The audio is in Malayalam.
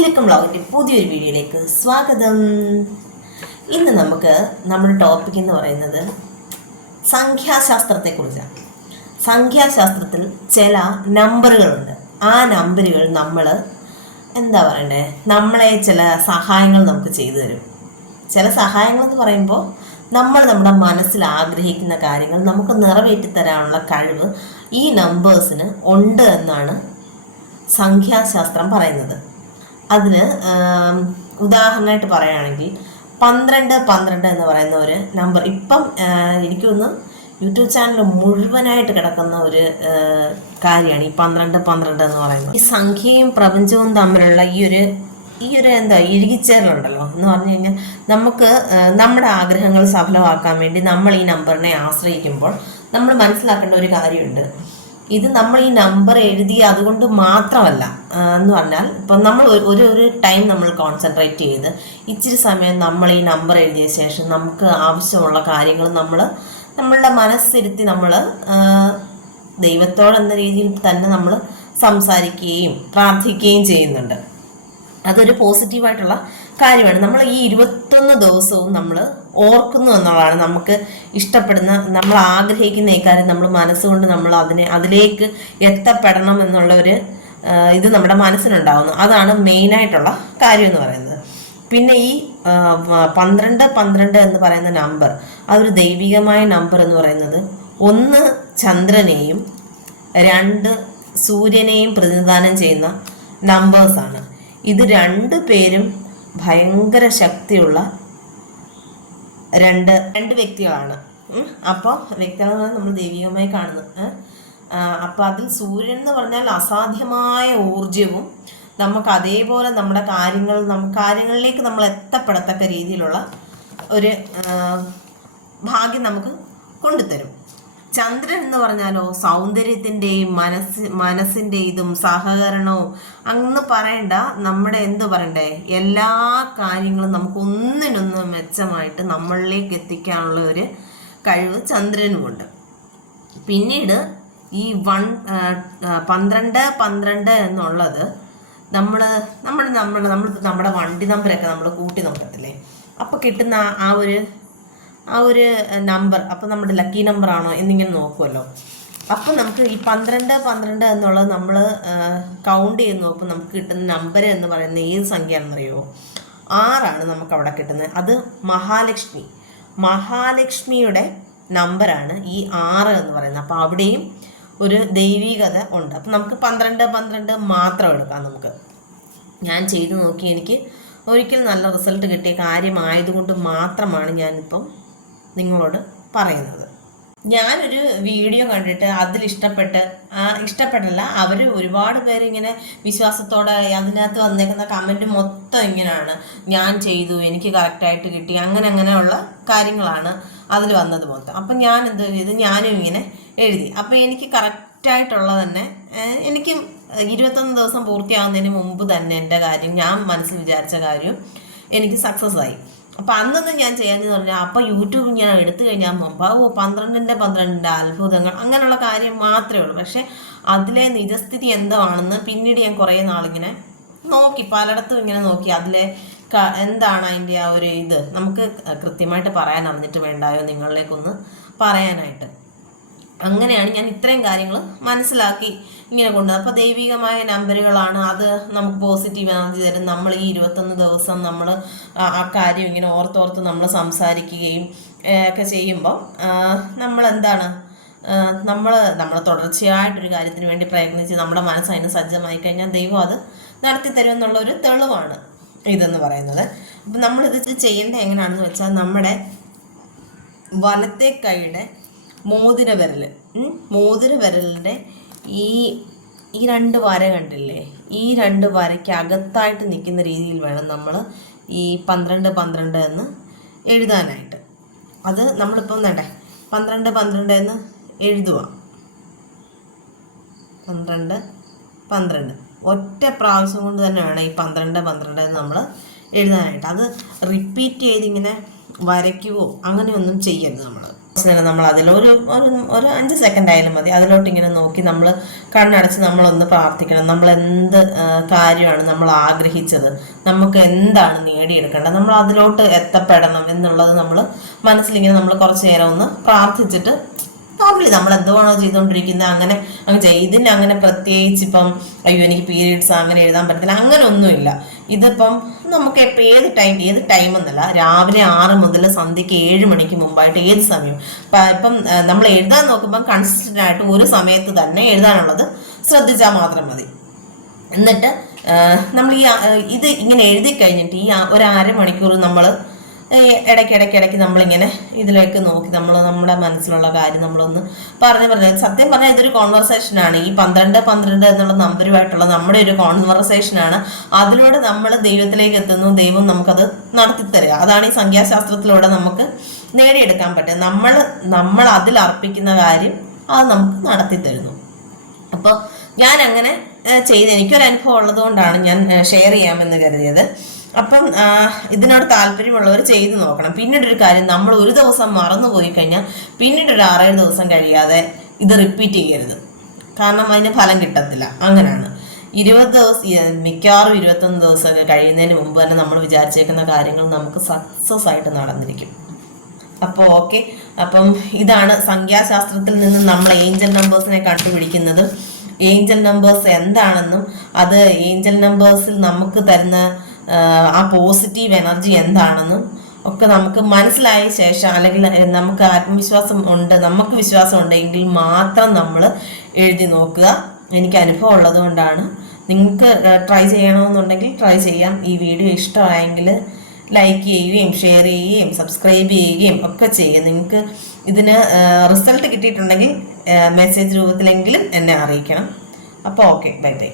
കിഴക്കം ബ്ലോഗിന്റെ പുതിയൊരു വീഡിയോയിലേക്ക് സ്വാഗതം. ഇന്ന് നമുക്ക് നമ്മുടെ ടോപ്പിക് എന്ന് പറയുന്നത് സംഖ്യാശാസ്ത്രത്തെക്കുറിച്ചാണ്. സംഖ്യാശാസ്ത്രത്തിൽ ചില നമ്പറുകളുണ്ട്. ആ നമ്പറുകൾ നമ്മൾ എന്താ പറയണ്ടേ? നമ്മളെ ചില സഹായങ്ങൾ നമുക്ക് ചെയ്തു തരും. ചില സഹായങ്ങൾ എന്ന് പറയുമ്പോൾ നമ്മൾ നമ്മുടെ മനസ്സിൽ ആഗ്രഹിക്കുന്ന കാര്യങ്ങൾ നമുക്ക് നിറവേറ്റി തരാനുള്ള കഴിവ് ഈ നമ്പേഴ്സിന് ഉണ്ട് എന്നാണ് സംഖ്യാശാസ്ത്രം പറയുന്നത്. അതിന് ഉദാഹരണമായിട്ട് പറയുകയാണെങ്കിൽ പന്ത്രണ്ട് പന്ത്രണ്ട് എന്ന് പറയുന്ന ഒരു നമ്പർ. ഇപ്പം എനിക്കൊന്ന് യൂട്യൂബ് ചാനൽ മുഴുവനായിട്ട് കിടക്കുന്ന ഒരു കാര്യമാണ് ഈ പന്ത്രണ്ട് പന്ത്രണ്ട് എന്ന് പറയുന്നത്. ഈ സംഖ്യയും പ്രപഞ്ചവും തമ്മിലുള്ള ഈ ഒരു ഈ ഒരു എന്താ ഇഴുകിച്ചേരലുണ്ടല്ലോ. എന്ന് പറഞ്ഞു കഴിഞ്ഞാൽ നമുക്ക് നമ്മുടെ ആഗ്രഹങ്ങൾ സഫലമാക്കാൻ വേണ്ടി നമ്മൾ ഈ നമ്പറിനെ ആശ്രയിക്കുമ്പോൾ നമ്മൾ മനസ്സിലാക്കേണ്ട ഒരു കാര്യമുണ്ട്. ഇത് നമ്മൾ ഈ നമ്പർ എഴുതി അതുകൊണ്ട് മാത്രമല്ല എന്ന് പറഞ്ഞാൽ ഇപ്പം നമ്മൾ ഒരു- ഒരു ടൈം നമ്മൾ കോൺസെൻട്രേറ്റ് ചെയ്ത് ഇച്ചിരി സമയം നമ്മൾ ഈ നമ്പർ എഴുതിയ ശേഷം നമുക്ക് ആവശ്യമുള്ള കാര്യങ്ങൾ നമ്മൾ നമ്മളുടെ മനസ്സിരുത്തി നമ്മൾ ദൈവത്തോടെന്ന രീതിയിൽ തന്നെ നമ്മൾ സംസാരിക്കുകയും പ്രാർത്ഥിക്കുകയും ചെയ്യുന്നുണ്ട്. അതൊരു പോസിറ്റീവായിട്ടുള്ള കാര്യമാണ്. നമ്മൾ ഈ ഇരുപത്തൊന്ന് ദിവസവും നമ്മൾ ഓർക്കുന്നു എന്നുള്ളതാണ് നമുക്ക് ഇഷ്ടപ്പെടുന്ന നമ്മൾ ആഗ്രഹിക്കുന്ന ഈ കാര്യം നമ്മൾ മനസ്സുകൊണ്ട് നമ്മൾ അതിനെ അതിലേക്ക് എത്തപ്പെടണം എന്നുള്ള ഒരു ഇത് നമ്മുടെ മനസ്സിനുണ്ടാവുന്നു. അതാണ് മെയിനായിട്ടുള്ള കാര്യം എന്ന് പറയുന്നത്. പിന്നെ ഈ പന്ത്രണ്ട് പന്ത്രണ്ട് എന്ന് പറയുന്ന നമ്പർ അതൊരു ദൈവികമായ നമ്പർ എന്ന് പറയുന്നത് ഒന്ന് ചന്ദ്രനെയും രണ്ട് സൂര്യനെയും പ്രതിനിധാനം ചെയ്യുന്ന നമ്പേഴ്സാണ്. ഇത് രണ്ട് പേരും ഭയങ്കര ശക്തിയുള്ള രണ്ട് രണ്ട് വ്യക്തികളാണ്. അപ്പോൾ വ്യക്തികളെ നമ്മൾ ദൈവികമായി കാണുന്നു ഏഹ്? അപ്പോൾ അതിൽ സൂര്യൻ എന്ന് പറഞ്ഞാൽ അസാധ്യമായ ഊർജവും നമുക്ക് അതേപോലെ നമ്മുടെ കാര്യങ്ങൾ നമ്മ കാര്യങ്ങളിലേക്ക് നമ്മൾ എത്തപ്പെടത്തക്ക രീതിയിലുള്ള ഒരു ഭാഗ്യം നമുക്ക് കൊണ്ടുതരും ചന്ദ്രൻ എന്ന് പറഞ്ഞാലോ സൗന്ദര്യത്തിന്റെയും മനസ് മനസ്സിന്റെ ഇതും സഹകരണവും. അങ്ങ് പറയണ്ട നമ്മുടെ എന്ത് പറയണ്ടേ? എല്ലാ കാര്യങ്ങളും നമുക്ക് ഒന്നിനൊന്ന് മെച്ചമായിട്ട് നമ്മളിലേക്ക് എത്തിക്കാനുള്ള ഒരു കഴിവ് ചന്ദ്രനുമുണ്ട്. പിന്നീട് ഈ വൺ പന്ത്രണ്ട് പന്ത്രണ്ട് എന്നുള്ളത് നമ്മൾ നമ്മൾ നമ്മൾ നമ്മൾ നമ്മുടെ വണ്ടി നമ്പരൊക്കെ നമ്മൾ കൂട്ടി നോക്കത്തില്ലേ? അപ്പോൾ കിട്ടുന്ന ആ ഒരു ആ ഒരു നമ്പർ അപ്പോൾ നമ്മുടെ ലക്കി നമ്പർ ആണോ എന്നിങ്ങനെ നോക്കുമല്ലോ അപ്പം നമുക്ക് ഈ പന്ത്രണ്ട് പന്ത്രണ്ട് എന്നുള്ളത് നമ്മൾ കൗണ്ട് ചെയ്ത് നോക്കുമ്പോൾ നമുക്ക് കിട്ടുന്ന നമ്പർ എന്ന് പറയുന്ന ഏത് സംഖ്യയാണെന്നറിയോ? ആറാണ് നമുക്ക് അവിടെ കിട്ടുന്നത്. അത് മഹാലക്ഷ്മി. മഹാലക്ഷ്മിയുടെ നമ്പറാണ് ഈ ആറ് എന്ന് പറയുന്നത്. അപ്പോൾ അവിടെയും ഒരു ദൈവികത ഉണ്ട്. അപ്പം നമുക്ക് പന്ത്രണ്ട് പന്ത്രണ്ട് മാത്രം എടുക്കാം നമുക്ക്. ഞാൻ ചെയ്തു നോക്കി എനിക്ക് ഒരിക്കലും നല്ല റിസൾട്ട് കിട്ടിയ കാര്യമായതുകൊണ്ട് മാത്രമാണ് ഞാനിപ്പം നിങ്ങളോട് പറയുന്നത്. ഞാനൊരു വീഡിയോ കണ്ടിട്ട് അതിൽ ഇഷ്ടപ്പെട്ട് ഇഷ്ടപ്പെട്ടല്ല അവർ ഒരുപാട് പേര് ഇങ്ങനെ വിശ്വാസത്തോടെ അതിനകത്ത് വന്നേക്കുന്ന കമന്റ് മൊത്തം ഇങ്ങനെയാണ് ഞാൻ ചെയ്തു എനിക്ക് കറക്റ്റായിട്ട് കിട്ടി അങ്ങനെ അങ്ങനെയുള്ള കാര്യങ്ങളാണ് അതിൽ വന്നത് മൊത്തം. അപ്പം ഞാൻ എന്ത് ചെയ്തു? ഞാനും ഇങ്ങനെ എഴുതി. അപ്പം എനിക്ക് കറക്റ്റായിട്ടുള്ള തന്നെ എനിക്ക് ഇരുപത്തൊന്ന് ദിവസം പൂർത്തിയാവുന്നതിന് മുമ്പ് തന്നെ എന്റെ കാര്യം ഞാൻ മനസ്സിൽ വിചാരിച്ച കാര്യം എനിക്ക് സക്സസ് ആയി. അപ്പം അന്നൊന്നും ഞാൻ ചെയ്യാമെന്ന് പറഞ്ഞാൽ അപ്പം യൂട്യൂബ് ഞാൻ എടുത്തു കഴിഞ്ഞാൽ മുമ്പ് ഓ പന്ത്രണ്ടിന്റെ പന്ത്രണ്ടിന്റെ അത്ഭുതങ്ങൾ അങ്ങനെയുള്ള കാര്യം മാത്രമേ ഉള്ളൂ. പക്ഷേ അതിലെ നിജസ്ഥിതി എന്താണെന്ന് പിന്നീട് ഞാൻ കുറേ നാളിങ്ങനെ നോക്കി പലയിടത്തും ഇങ്ങനെ നോക്കി. അതിലെ എന്താണ് അതിന്റെ ആ ഒരു ഇത്? നമുക്ക് കൃത്യമായിട്ട് പറയാൻ അറിഞ്ഞിട്ട് വേണ്ടായോ നിങ്ങളിലേക്കൊന്ന് പറയാനായിട്ട്. അങ്ങനെയാണ് ഞാൻ ഇത്രയും കാര്യങ്ങൾ മനസ്സിലാക്കി ഇങ്ങനെ കൊണ്ട് അപ്പോൾ ദൈവികമായ നമ്പറുകളാണ് അത് നമുക്ക് പോസിറ്റീവ് എനർജി തരും. നമ്മൾ ഈ ഇരുപത്തൊന്ന് ദിവസം നമ്മൾ ആ കാര്യം ഇങ്ങനെ ഓർത്തോർത്ത് നമ്മൾ സംസാരിക്കുകയും ഒക്കെ ചെയ്യുമ്പോൾ നമ്മൾ എന്താണ് നമ്മൾ നമ്മൾ തുടർച്ചയായിട്ടൊരു കാര്യത്തിന് വേണ്ടി പ്രയത്നിച്ച് നമ്മുടെ മനസ്സ് അതിന് സജ്ജമായി കഴിഞ്ഞാൽ ദൈവം അത് നടത്തി തരും എന്നുള്ള ഒരു തെളിവാണ് ഇതെന്ന് പറയുന്നത്. അപ്പം നമ്മളിത് ചെയ്യേണ്ടത് എങ്ങനെയാണെന്ന് വെച്ചാൽ നമ്മുടെ വലത്തെ കൈയുടെ മോതിര വിരൽ മോതിര വിരലിന്റെ ഈ ഈ രണ്ട് വര കണ്ടില്ലേ? ഈ രണ്ട് വരയ്ക്ക് അകത്തായിട്ട് നിൽക്കുന്ന രീതിയിൽ വേണം നമ്മൾ ഈ പന്ത്രണ്ട് പന്ത്രണ്ട് എന്ന് എഴുതാനായിട്ട്. അത് നമ്മളിപ്പം വേണ്ടേ പന്ത്രണ്ട് പന്ത്രണ്ട് എന്ന് എഴുതുക. പന്ത്രണ്ട് പന്ത്രണ്ട്. ഒറ്റ പ്രാവശ്യം കൊണ്ട് തന്നെ വേണം ഈ പന്ത്രണ്ട് പന്ത്രണ്ട് എന്ന് നമ്മൾ എഴുതാനായിട്ട്. അത് റിപ്പീറ്റ് ചെയ്തിങ്ങനെ വരയ്ക്കുവോ അങ്ങനെയൊന്നും ചെയ്യരുത് നമ്മൾ നേരം നമ്മൾ അതിൽ ഒരു ഒരു അഞ്ച് സെക്കൻഡ് ആയാലും മതി. അതിലോട്ട് ഇങ്ങനെ നോക്കി നമ്മൾ കണ്ണടച്ച് നമ്മളൊന്ന് പ്രാർത്ഥിക്കണം. നമ്മൾ എന്ത് കാര്യമാണ് നമ്മൾ ആഗ്രഹിച്ചത്? നമുക്ക് എന്താണ് നേടിയെടുക്കേണ്ടത്? നമ്മൾ അതിലോട്ട് എത്തപ്പെടണം എന്നുള്ളത് നമ്മൾ മനസ്സിലിങ്ങനെ നമ്മൾ കുറച്ച് നേരം ഒന്ന് പ്രാർത്ഥിച്ചിട്ട് നോർമലി നമ്മൾ എന്തുവാണോ ചെയ്തുകൊണ്ടിരിക്കുന്നത് അങ്ങനെ അങ്ങ് ഇതിന് അങ്ങനെ പ്രത്യേകിച്ച് ഇപ്പം അയ്യോ എനിക്ക് പീരീഡ്സ് അങ്ങനെ എഴുതാൻ പറ്റത്തില്ല അങ്ങനെ ഒന്നുമില്ല ഇതിപ്പം നമുക്ക് എപ്പോൾ ഏത് ടൈം ഏത് ടൈം എന്നല്ല രാവിലെ ആറ് മുതൽ സന്ധ്യയ്ക്ക് ഏഴ് മണിക്ക് മുമ്പായിട്ട് ഏത് സമയം? ഇപ്പം നമ്മൾ എഴുതാൻ നോക്കുമ്പം കൺസിസ്റ്റന്റ് ആയിട്ട് ഒരു സമയത്ത് തന്നെ എഴുതാനുള്ളത് ശ്രദ്ധിച്ചാൽ മാത്രം മതി. എന്നിട്ട് നമ്മൾ ഈ ഇത് ഇങ്ങനെ എഴുതി കഴിഞ്ഞിട്ട് ഈ ഒരു അരമണിക്കൂർ നമ്മൾ ഇടയ്ക്ക് ഇടയ്ക്ക് നമ്മളിങ്ങനെ ഇതിലേക്ക് നോക്കി നമ്മൾ നമ്മുടെ മനസ്സിലുള്ള കാര്യം നമ്മളൊന്ന് പറഞ്ഞു പറഞ്ഞു. സത്യം പറഞ്ഞാൽ ഇതൊരു കോൺവെർസേഷനാണ് ഈ പന്ത്രണ്ട് പന്ത്രണ്ട് എന്നുള്ള നമ്പരുമായിട്ടുള്ള നമ്മുടെ ഒരു കോൺവെർസേഷനാണ് അതിലൂടെ നമ്മൾ ദൈവത്തിലേക്ക് എത്തുന്നു. ദൈവം നമുക്കത് നടത്തി തരിക. അതാണ് ഈ സംഖ്യാശാസ്ത്രത്തിലൂടെ നമുക്ക് നേടിയെടുക്കാൻ പറ്റുക. നമ്മൾ നമ്മൾ അതിൽ അർപ്പിക്കുന്ന കാര്യം അത് നമുക്ക് നടത്തി തരുന്നു. അപ്പോൾ ഞാൻ അങ്ങനെ ചെയ്ത് എനിക്കൊരു അനുഭവം ഉള്ളതുകൊണ്ടാണ് ഞാൻ ഷെയർ ചെയ്യാമെന്ന് കരുതിയത്. അപ്പം ഇതിനോട് താല്പര്യമുള്ളവർ ചെയ്തു നോക്കണം. പിന്നീട് ഒരു കാര്യം നമ്മൾ ഒരു ദിവസം മറന്നു പോയി കഴിഞ്ഞാൽ പിന്നീട് ഒരു ആറേഴ് ദിവസം കഴിയാതെ ഇത് റിപ്പീറ്റ് ചെയ്യരുത്. കാരണം അതിന് ഫലം കിട്ടത്തില്ല. അങ്ങനെയാണ് ഇരുപത് ദിവസം മിക്കവാറും ഇരുപത്തൊന്ന് ദിവസമൊക്കെ കഴിയുന്നതിന് മുമ്പ് തന്നെ നമ്മൾ വിചാരിച്ചേക്കുന്ന കാര്യങ്ങൾ നമുക്ക് സക്സസ് ആയിട്ട് നടന്നിരിക്കും. അപ്പോൾ ഓക്കെ. അപ്പം ഇതാണ് സംഖ്യാശാസ്ത്രത്തിൽ നിന്ന് നമ്മൾ ഏഞ്ചൽ നമ്പേഴ്സിനെ കണ്ടുപിടിക്കുന്നത്. ഏഞ്ചൽ നമ്പേഴ്സ് എന്താണെന്നും അത് ഏഞ്ചൽ നമ്പേഴ്സിൽ നമുക്ക് തരുന്ന ആ, പോസിറ്റീവ് എനർജി എന്താണെന്നും ഒക്കെ നമുക്ക് മനസ്സിലായ ശേഷം അല്ലെങ്കിൽ നമുക്ക് ആത്മവിശ്വാസം ഉണ്ട് നമുക്ക് വിശ്വാസം ഉണ്ടെങ്കിൽ മാത്രം നമ്മൾ എഴുതി നോക്കുക. എനിക്ക് അനുഭവം ഉള്ളത് കൊണ്ടാണ്. നിങ്ങൾക്ക് ട്രൈ ചെയ്യണമെന്നുണ്ടെങ്കിൽ ട്രൈ ചെയ്യാം. ഈ വീഡിയോ ഇഷ്ടമായെങ്കിൽ ലൈക്ക് ചെയ്യുകയും ഷെയർ ചെയ്യുകയും സബ്സ്ക്രൈബ് ചെയ്യുകയും ഒക്കെ ചെയ്യുക. നിങ്ങൾക്ക് ഇതിന് റിസൾട്ട് കിട്ടിയിട്ടുണ്ടെങ്കിൽ മെസ്സേജ് രൂപത്തിലെങ്കിലും എന്നെ അറിയിക്കണം. അപ്പോൾ ഓക്കെ ബൈ ബൈ